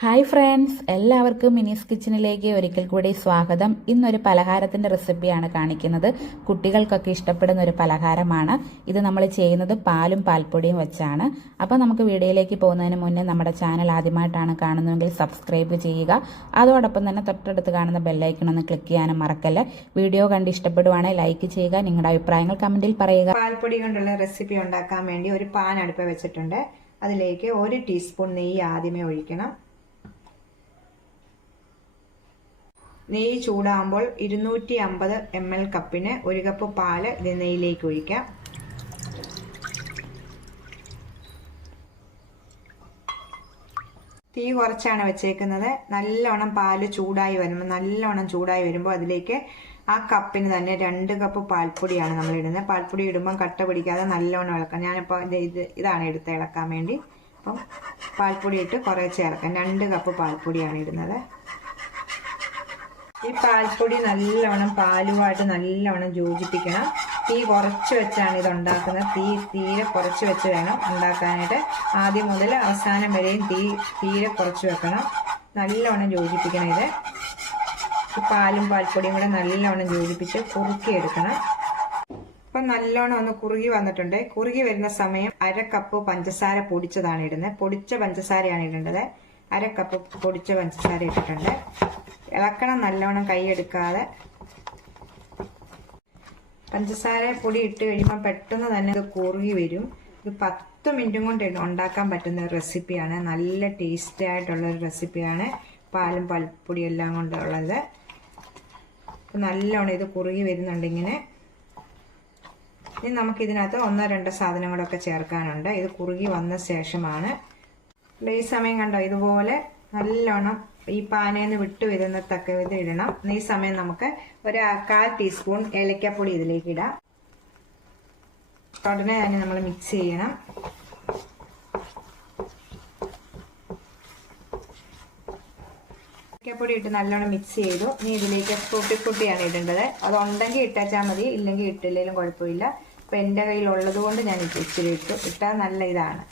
Hi friends എല്ലാവർക്കും മിനിസ് കിച്ചണിലേക്ക് ഒരിക്കൽ കൂടി സ്വാഗതം. ഇന്നൊരു പലഹാരത്തിന്റെ റെസിപ്പിയാണ് കാണിക്കുന്നത്. കുട്ടികൾക്കൊക്കെ ഇഷ്ടപ്പെടുന്ന ഒരു പലഹാരമാണ്. ഇത് നമ്മൾ ചെയ്യുന്നത് പാലും പാൽപ്പൊടിയും വെച്ചാണ്. അപ്പോൾ നമുക്ക് വീഡിയോയിലേക്ക് പോകുന്നതിന് മുന്നേ നമ്മുടെ ചാനൽ ആദ്യമായിട്ടാണ് കാണുന്നതെങ്കിൽ സബ്സ്ക്രൈബ് ചെയ്യുക. അതോടൊപ്പം തന്നെ തൊട്ടടുത്ത് കാണുന്ന ബെല്ലൈക്കൺ ഒന്ന് ക്ലിക്ക് ചെയ്യാനും മറക്കല്ല. വീഡിയോ കണ്ട് ഇഷ്ടപ്പെടുവാണെങ്കിൽ ലൈക്ക് ചെയ്യുക നിങ്ങളുടെ അഭിപ്രായങ്ങൾ കമന്റിൽ പറയുക. പാൽപ്പൊടി കൊണ്ടുള്ള റെസിപ്പി ഉണ്ടാക്കാൻ വേണ്ടി ഒരു പാൻ അടുപ്പ് വെച്ചിട്ടുണ്ട്. അതിലേക്ക് ഒരു ടീസ്പൂൺ നെയ്യ് ആദ്യമേ ഒഴിക്കണം. നെയ്യ് ചൂടാകുമ്പോൾ ഇരുന്നൂറ്റി അമ്പത് എം എൽ കപ്പിന് ഒരു കപ്പ് പാൽ നെയ്യിലേക്ക് ഒഴിക്കാം തീ കുറച്ചാണ് വെച്ചേക്കുന്നത്. നല്ലോണം പാൽ ചൂടായി വരുമ്പോൾ നല്ലോണം ചൂടായി വരുമ്പോൾ അതിലേക്ക് ആ കപ്പിന് തന്നെ രണ്ട് കപ്പ് പാൽപ്പൊടിയാണ് നമ്മൾ ഇടുന്നത്. പാൽപ്പൊടി ഇടുമ്പോൾ കട്ട പിടിക്കാതെ നല്ലോണം ഇളക്കാം. ഞാനിപ്പോൾ ഇത് ഇത് ഇതാണ് എടുത്ത് ഇളക്കാൻ വേണ്ടി. അപ്പം പാൽപ്പൊടി ഇട്ട് കുറേ ചേർക്കാം രണ്ട് കപ്പ് പാൽപ്പൊടിയാണ് ഇടുന്നത്. ഈ പാൽപ്പൊടി നല്ലവണ്ണം പാലുമായിട്ട് നല്ലവണ്ണം യോജിപ്പിക്കണം. തീ കുറച്ച് വെച്ചാണ് ഇത് ഉണ്ടാക്കുന്നത്. തീ തീരെ കുറച്ച് വെച്ച് വേണം ഉണ്ടാക്കാനായിട്ട്. ആദ്യം മുതൽ അവസാനം വരെയും തീ തീരെ കുറച്ച് വെക്കണം. നല്ലവണ്ണം യോജിപ്പിക്കണം ഇത്. പാലും പാൽപ്പൊടിയും കൂടെ നല്ലവണ്ണം യോജിപ്പിച്ച് കുറുക്കിയെടുക്കണം. ഇപ്പം നല്ലോണം ഒന്ന് കുറുകി വന്നിട്ടുണ്ട്. കുറുകി വരുന്ന സമയം അര കപ്പ് പഞ്ചസാര പൊടിച്ചതാണ് ഇടുന്നത്. പൊടിച്ച പഞ്ചസാരയാണ് ഇടേണ്ടത്. അര കപ്പ് പൊടിച്ച പഞ്ചസാര ഇട്ടിട്ടുണ്ട്. ഇളക്കണം നല്ലോണം കൈയെടുക്കാതെ പഞ്ചസാര പൊടി ഇട്ട് കഴിയുമ്പോൾ പെട്ടെന്ന് തന്നെ ഇത് കുറുകി വരും. ഇത് പത്ത് മിനിറ്റും കൊണ്ട് ഉണ്ടാക്കാൻ പറ്റുന്ന ഒരു റെസിപ്പിയാണ്. നല്ല ടേസ്റ്റി ആയിട്ടുള്ള ഒരു റെസിപ്പിയാണ് പാലും പൽപ്പൊടിയും എല്ലാം കൊണ്ടുള്ളത് നല്ലോണം ഇത് കുറുകി വരുന്നുണ്ട് ഇങ്ങനെ. ഇനി നമുക്ക് ഇതിനകത്ത് ഒന്നോ രണ്ടോ സാധനങ്ങളൊക്കെ ചേർക്കാനുണ്ട്. ഇത് കുറുകി വന്ന ശേഷമാണ്. ഈ സമയം കണ്ടോ ഇതുപോലെ നല്ലോണം ഈ പാനേന്ന് വിട്ടു വരുന്ന തക്ക വിധം ഇടണം. ഈ സമയം നമുക്ക് ഒരു കാൽ ടീസ്പൂൺ ഏലക്കാപ്പൊടി ഇതിലേക്ക് ഇടാം. ഉടനെ തന്നെ നമ്മൾ മിക്സ് ചെയ്യണം. ഏലക്കാപ്പൊടി ഇട്ട് നല്ലോണം മിക്സ് ചെയ്തു. ഇനി ഇതിലേക്ക് കൂട്ടി കൂട്ടിയാണ് ഇടേണ്ടത് അതുണ്ടെങ്കിൽ ഇട്ടാച്ചാൽ മതി. ഇല്ലെങ്കിൽ ഇട്ടില്ലെങ്കിലും കുഴപ്പമില്ല. ഇപ്പം എന്റെ കയ്യിലുള്ളത് കൊണ്ട് ഞാൻ ഇച്ചിരി ഇട്ടു. ഇട്ടാൽ നല്ല ഇതാണ്.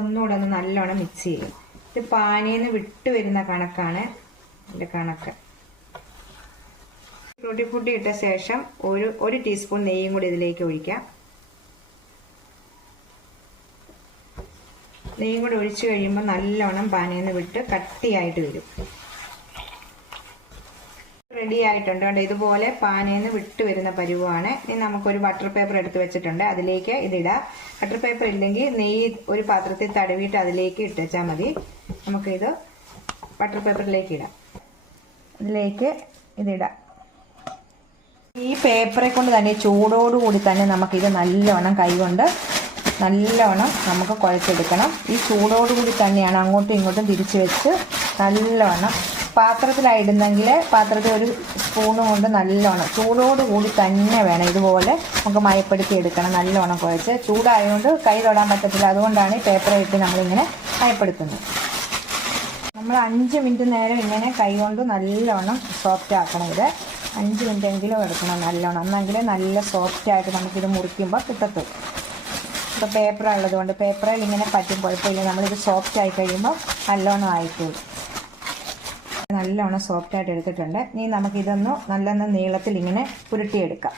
ഒന്നുകൂടെ ഒന്ന് നല്ലോണം മിക്സ് ചെയ്യും. ഇത് പാനീന്ന് വിട്ട് വരുന്ന കണക്കാണ് ഇതിന്റെ കണക്ക്. ഫ്രൂട്ടി ഫുഡ് ഇട്ട ശേഷം ഒരു ഒരു ടീസ്പൂൺ നെയ്യും കൂടി ഇതിലേക്ക് ഒഴിക്കാം. നെയ്യും കൂടി ഒഴിച്ചു കഴിയുമ്പോൾ നല്ലോണം പാനീന്ന് വിട്ട് കട്ടിയായിട്ട് വരും. റെഡി ആയിട്ടുണ്ട്. കണ്ടോ ഇതുപോലെ പാനേന്ന് വിട്ട് വരുന്ന പരുവാണ്. ഇനി നമുക്കൊരു ബട്ടർ പേപ്പർ എടുത്ത് വെച്ചിട്ടുണ്ട്. അതിലേക്ക് ഇതിടാം. ബട്ടർ പേപ്പർ ഇല്ലെങ്കിൽ നെയ്യ് ഒരു പാത്രത്തിൽ തടവിയിട്ട് അതിലേക്ക് ഇട്ടുവെച്ചാൽ മതി. നമുക്കിത് ബട്ടർ പേപ്പറിലേക്ക് ഇടാം. അതിലേക്ക് ഇതിടാം. ഈ പേപ്പറെ കൊണ്ട് തന്നെ ചൂടോടുകൂടി തന്നെ നമുക്കിത് നല്ലോണം കൈകൊണ്ട് നല്ലോണം നമുക്ക് കുഴച്ചെടുക്കണം. ഈ ചൂടോടുകൂടി തന്നെയാണ് അങ്ങോട്ടും ഇങ്ങോട്ടും തിരിച്ചു വെച്ച് നല്ലോണം പാത്രത്തിലായിടുന്നെങ്കിൽ പാത്രത്തിൽ ഒരു സ്പൂണ് കൊണ്ട് നല്ലോണം ചൂടോടുകൂടി തന്നെ വേണം. ഇതുപോലെ നമുക്ക് മയപ്പെടുത്തി എടുക്കണം. നല്ലോണം കുഴച്ച്. ചൂടായതുകൊണ്ട് കൈ തൊടാൻ പറ്റത്തില്ല. അതുകൊണ്ടാണ് ഈ പേപ്പർ ഇട്ട് നമ്മളിങ്ങനെ മയപ്പെടുത്തുന്നത്. നമ്മൾ അഞ്ച് മിനിറ്റ് നേരം ഇങ്ങനെ കൈ കൊണ്ട് നല്ലോണം സോഫ്റ്റ് ആക്കണം ഇത്. അഞ്ച് മിനിറ്റ് എങ്കിലും എടുക്കണം നല്ലോണം. എന്നെങ്കിൽ നല്ല സോഫ്റ്റ് ആയിട്ട് നമുക്കിത് മുറിക്കുമ്പോൾ കിട്ടത്തുള്ളൂ ഇപ്പോൾ പേപ്പർ ഉള്ളതുകൊണ്ട് പേപ്പറിൽ ഇങ്ങനെ പറ്റും. കുഴപ്പമില്ല. നമ്മളിത് സോഫ്റ്റ് ആയി കഴിയുമ്പോൾ നല്ലോണം ആയിക്കോളും. നല്ലോണം സോഫ്റ്റ് ആയിട്ട് എടുത്തിട്ടുണ്ട്. ഇനി നമുക്കിതൊന്ന് നല്ലൊന്ന് നീളത്തിൽ ഇങ്ങനെ പുരട്ടിയെടുക്കാം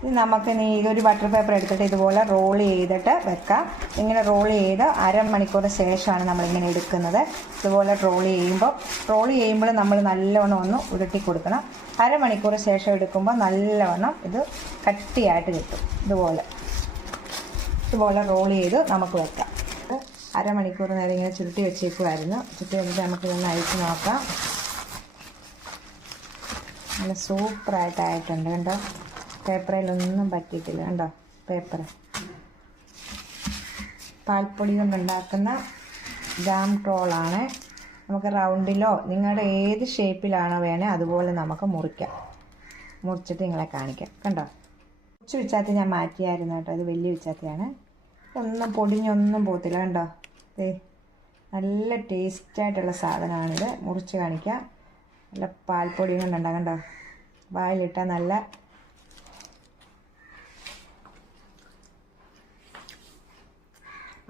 ഇനി നമുക്ക് നീ ഇതൊരു ബട്ടർ പേപ്പർ എടുത്തിട്ട് ഇതുപോലെ റോൾ ചെയ്തിട്ട് വെക്കാം. ഇങ്ങനെ റോൾ ചെയ്ത് അരമണിക്കൂർ ശേഷമാണ് നമ്മളിങ്ങനെ എടുക്കുന്നത്. ഇതുപോലെ റോൾ ചെയ്യുമ്പോൾ റോൾ ചെയ്യുമ്പോൾ നമ്മൾ നല്ലവണ്ണം ഒന്ന് ഉരുട്ടി കൊടുക്കണം. അരമണിക്കൂർ ശേഷം എടുക്കുമ്പോൾ നല്ലവണ്ണം ഇത് കട്ടിയായിട്ട് കിട്ടും. ഇതുപോലെ. ഇതുപോലെ റോൾ ചെയ്ത് നമുക്ക് വെക്കാം. അരമണിക്കൂർ നേരം ഇങ്ങനെ ചുരുട്ടി വെച്ചേക്കുമായിരുന്നു ചുരുട്ടി വെച്ചിട്ട് നമുക്ക് ഇതൊന്ന് അഴിച്ച് നോക്കാം. നല്ല സൂപ്പറായിട്ടായിട്ടുണ്ട് കണ്ടോ? പേപ്പറിലൊന്നും പറ്റിയിട്ടില്ല കണ്ടോ? പേപ്പർ പാൽപ്പൊടി കൊണ്ടുണ്ടാക്കുന്ന ജാം ട്രോളാണ്. നമുക്ക് റൗണ്ടിലോ നിങ്ങളുടെ ഏത് ഷേപ്പിലാണോ വേണേ അതുപോലെ നമുക്ക് മുറിക്കാം. മുറിച്ചിട്ട് നിങ്ങളെ കാണിക്കാം. കണ്ടോ? കുറച്ച് വിച്ചാത്തി ഞാൻ മാറ്റിയായിരുന്നു കേട്ടോ. അത് വലിയ വിച്ചാത്തിയാണ്. ഒന്നും പൊടിഞ്ഞൊന്നും പോകത്തില്ല. കണ്ടോ? നല്ല ടേസ്റ്റായിട്ടുള്ള സാധനമാണിത്. മുറിച്ച് കാണിക്കാം. നല്ല പാൽപ്പൊടിയും കൊണ്ടുണ്ടാകും കണ്ടോ? വായിലിട്ടാൽ നല്ല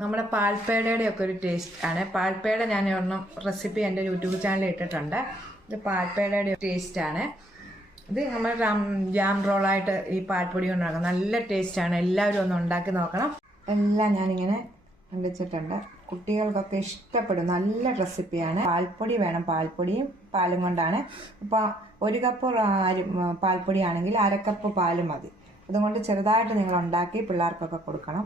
നമ്മുടെ പാൽപ്പേടയുടെ ഒക്കെ ഒരു ടേസ്റ്റ് ആണ് പാൽപ്പേട ഞാൻ ഒരെണ്ണം റെസിപ്പി എന്റെ യൂട്യൂബ് ചാനലിൽ ഇട്ടിട്ടുണ്ട്. ഇത് പാൽപ്പേടയുടെ ടേസ്റ്റ് ആണ് ഇത് നമ്മൾ ജാം റോളായിട്ട് ഈ പാൽപ്പൊടി കൊണ്ടുണ്ടാക്കാം നല്ല ടേസ്റ്റ് ആണ് എല്ലാവരും ഒന്ന് ഉണ്ടാക്കി നോക്കണം. എല്ലാം ഞാനിങ്ങനെ വെച്ചിട്ടുണ്ട്. കുട്ടികൾക്കൊക്കെ ഇഷ്ടപ്പെടും നല്ല റെസിപ്പിയാണ്. പാൽപ്പൊടി വേണം. പാൽപ്പൊടിയും പാലും കൊണ്ടാണ്. ഇപ്പോൾ ഒരു കപ്പ് പാൽപ്പൊടി ആണെങ്കിൽ അരക്കപ്പ് പാൽ മതി. അതുകൊണ്ട് ചെറുതായിട്ട് നിങ്ങൾ ഉണ്ടാക്കി പിള്ളേർക്കൊക്കെ കൊടുക്കണം.